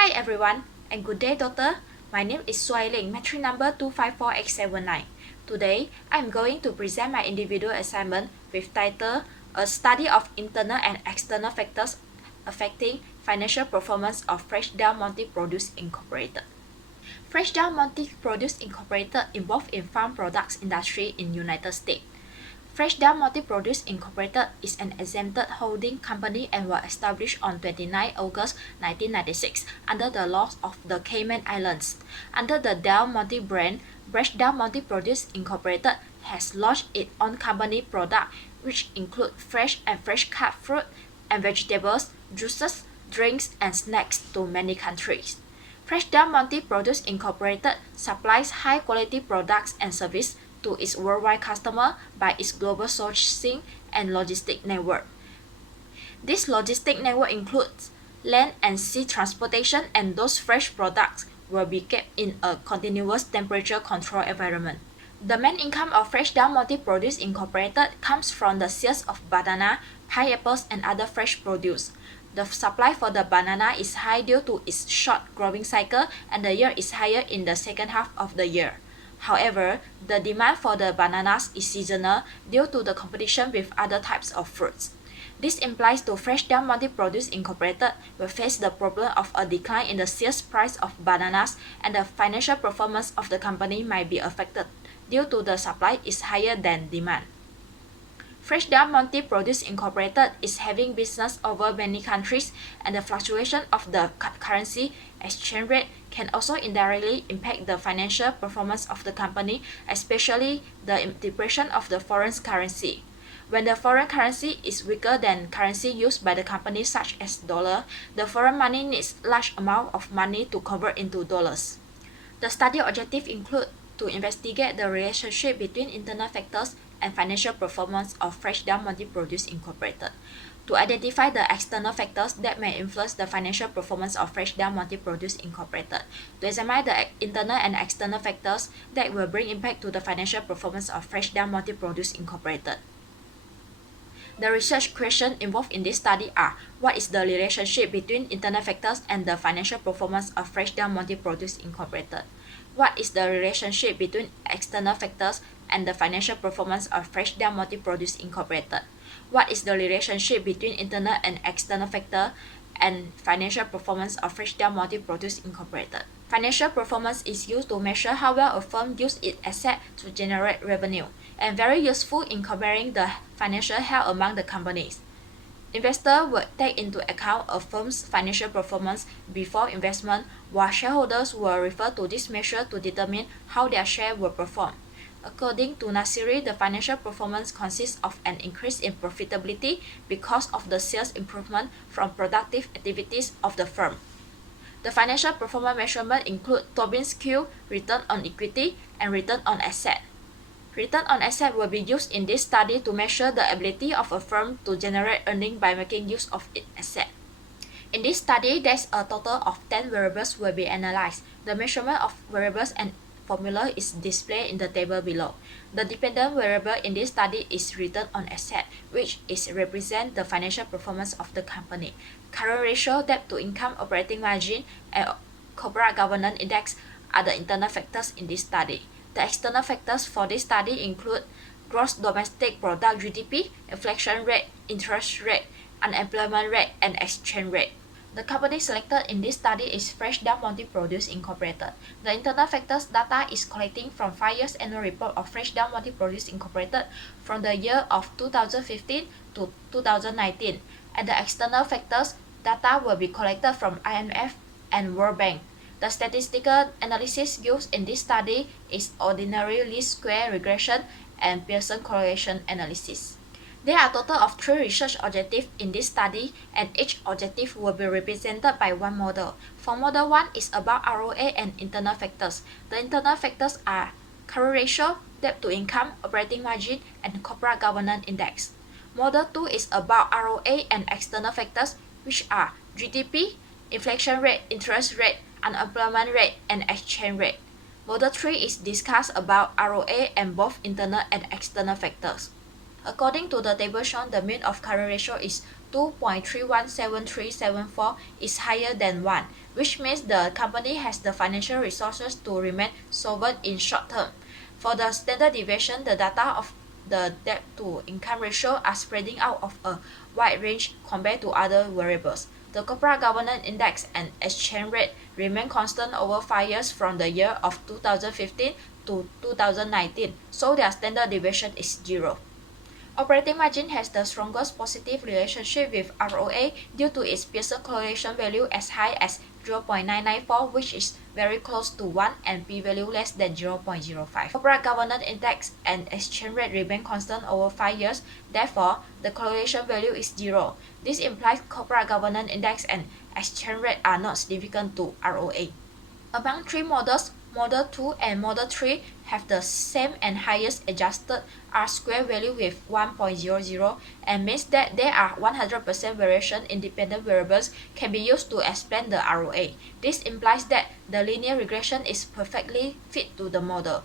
Hi everyone, and good day, doctor. My name is Suai Ling, matric number 254X79. Today, I'm going to present my individual assignment with title A Study of Internal and External Factors Affecting Financial Performance of Fresh Del Monte Produce Incorporated. Fresh Del Monte Produce Incorporated involved in farm products industry in United States. Fresh Del Monte Produce Incorporated is an exempted holding company and was established on 29 August 1996 under the laws of the Cayman Islands. Under the Del Monte brand, Fresh Del Monte Produce Incorporated has launched its own company product which include fresh and fresh-cut fruit and vegetables, juices, drinks, and snacks to many countries. Fresh Del Monte Produce Incorporated supplies high-quality products and service to its worldwide customer by its global sourcing and logistic network. This logistic network includes land and sea transportation, and those fresh products will be kept in a continuous temperature control environment. The main income of Fresh Del Monte Produce Incorporated comes from the sales of banana, pineapples, and other fresh produce. The supply for the banana is high due to its short growing cycle, and the yield is higher in the second half of the year. However, the demand for the bananas is seasonal due to the competition with other types of fruits. This implies to Fresh Del Monte Produce Incorporated will face the problem of a decline in the sales price of bananas, and the financial performance of the company might be affected due to the supply is higher than demand. Fresh Del Monte Produce Incorporated is having business over many countries, and the fluctuation of the currency exchange rate can also indirectly impact the financial performance of the company, especially the depreciation of the foreign currency. When the foreign currency is weaker than currency used by the company such as dollar, the foreign money needs large amount of money to convert into dollars. The study objective include to investigate the relationship between internal factors and financial performance of Fresh Del Monte Produce Incorporated, to identify the external factors that may influence the financial performance of Fresh Del Monte Produce Incorporated, to examine the internal and external factors that will bring impact to the financial performance of Fresh Del Monte Produce Incorporated. The research questions involved in this study are: what is the relationship between internal factors and the financial performance of Fresh Del Monte Produce Incorporated? What is the relationship between external factors and the financial performance of Fresh Del Monte Produce Incorporated? What is the relationship between internal and external factor and financial performance of Fresh Del Monte Produce Incorporated? Financial performance is used to measure how well a firm uses its assets to generate revenue, and very useful in comparing the financial health among the companies. Investors will take into account a firm's financial performance before investment, while shareholders will refer to this measure to determine how their share will perform. According to Nassiri, the financial performance consists of an increase in profitability because of the sales improvement from productive activities of the firm. The financial performance measurement include Tobin's Q, return on equity, and return on asset. Return on asset will be used in this study to measure the ability of a firm to generate earnings by making use of its asset. In this study, there's a total of 10 variables will be analyzed. The measurement of variables and formula is displayed in the table below. The dependent variable in this study is return on asset, which is represent the financial performance of the company. Current ratio, debt to income, operating margin, and corporate governance index are the internal factors in this study. The external factors for this study include gross domestic product (GDP), inflation rate, interest rate, unemployment rate, and exchange rate. The company selected in this study is Fresh Del Monte Produce Incorporated. The internal factors data is collecting from 5 years annual report of Fresh Del Monte Produce Incorporated from the year of 2015 to 2019, and the external factors data will be collected from IMF and World Bank. The statistical analysis used in this study is ordinary least square regression and Pearson correlation analysis. There are a total of 3 research objectives in this study, and each objective will be represented by one model. For model 1 is about ROA and internal factors. The internal factors are current ratio, debt to income, operating margin, and corporate governance index. Model 2 is about ROA and external factors, which are GDP, inflation rate, interest rate, unemployment rate, and exchange rate. Model 3 is discussed about ROA and both internal and external factors. According to the table shown, the mean of current ratio is 2.317374 is higher than 1, which means the company has the financial resources to remain solvent in short term. For the standard deviation, the data of the debt to income ratio are spreading out of a wide range compared to other variables. The corporate governance index and exchange rate remain constant over 5 years from the year of 2015 to 2019, so their standard deviation is 0. Operating margin has the strongest positive relationship with ROA due to its Pearson correlation value as high as 0.994, which is very close to 1, and p-value less than 0.05. Corporate governance index and exchange rate remain constant over 5 years, therefore, the correlation value is 0. This implies corporate governance index and exchange rate are not significant to ROA. Among three models, Model 2 and Model 3 have the same and highest adjusted R-square value with 1.00 and means that there are 100% variation independent variables can be used to explain the ROA. This implies that the linear regression is perfectly fit to the model.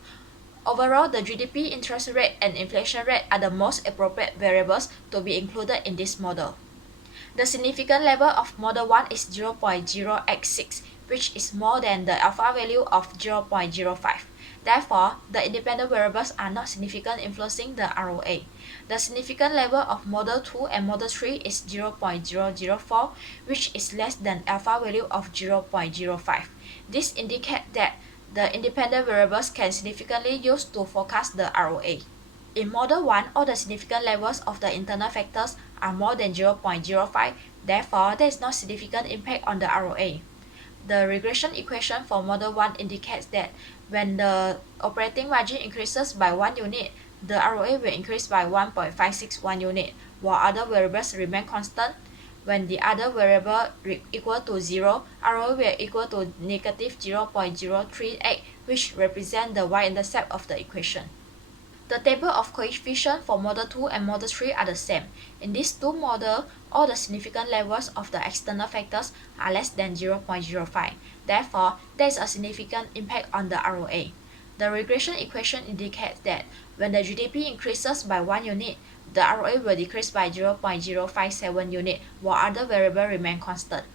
Overall, the GDP, interest rate, and inflation rate are the most appropriate variables to be included in this model. The significant level of Model 1 is 0.0x6, which is more than the alpha value of 0.05. Therefore, the independent variables are not significant influencing the ROA. The significant level of Model 2 and Model 3 is 0.004, which is less than alpha value of 0.05. This indicates that the independent variables can significantly used to forecast the ROA. In Model 1, all the significant levels of the internal factors are more than 0.05, therefore there is no significant impact on the ROA. The regression equation for Model 1 indicates that when the operating margin increases by 1 unit, the ROA will increase by 1.561 unit, while other variables remain constant. When the other variable equal to 0, ROA will equal to negative 0.038, which represents the y-intercept of the equation. The table of coefficients for Model 2 and Model 3 are the same. In these two models, all the significant levels of the external factors are less than 0.05. Therefore, there is a significant impact on the ROA. The regression equation indicates that when the GDP increases by 1 unit, the ROA will decrease by 0.057 unit, while other variables remain constant.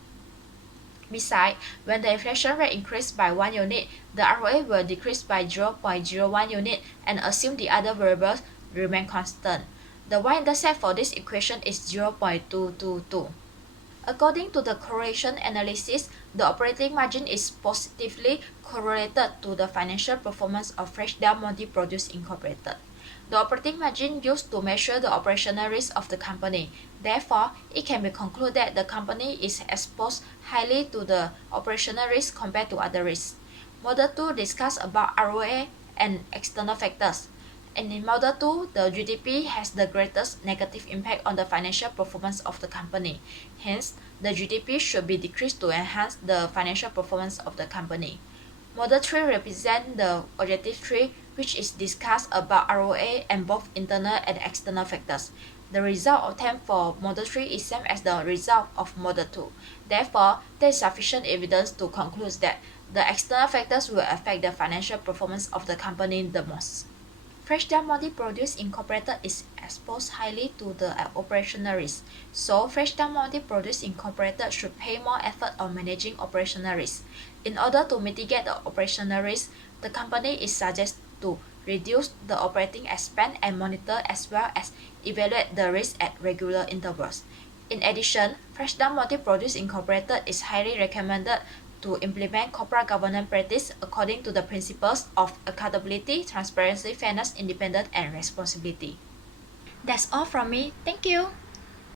Besides, when the inflation rate increases by 1 unit, the ROA will decrease by 0.01 unit and assume the other variables remain constant. The y-intercept for this equation is 0.222. According to the correlation analysis, the operating margin is positively correlated to the financial performance of Fresh Del Monte Produce Incorporated. The operating margin used to measure the operational risk of the company. Therefore, it can be concluded that the company is exposed highly to the operational risk compared to other risks. Model 2 discusses about ROA and external factors. And in Model 2, the GDP has the greatest negative impact on the financial performance of the company. Hence, the GDP should be decreased to enhance the financial performance of the company. Model 3 represents the Objective 3, which is discussed about ROA and both internal and external factors. The result obtained for Model 3 is same as the result of Model 2. Therefore, there is sufficient evidence to conclude that the external factors will affect the financial performance of the company the most. Fresh Del Monte Produce Incorporated is exposed highly to the operational risk, so Fresh Del Monte Produce Incorporated should pay more effort on managing operational risk. In order to mitigate the operational risk, the company is suggested to reduce the operating expense and monitor as well as evaluate the risk at regular intervals. In addition, Fresh Del Monte Produce Incorporated is highly recommended to implement corporate governance practice according to the principles of accountability, transparency, fairness, independence, and responsibility. That's all from me. Thank you.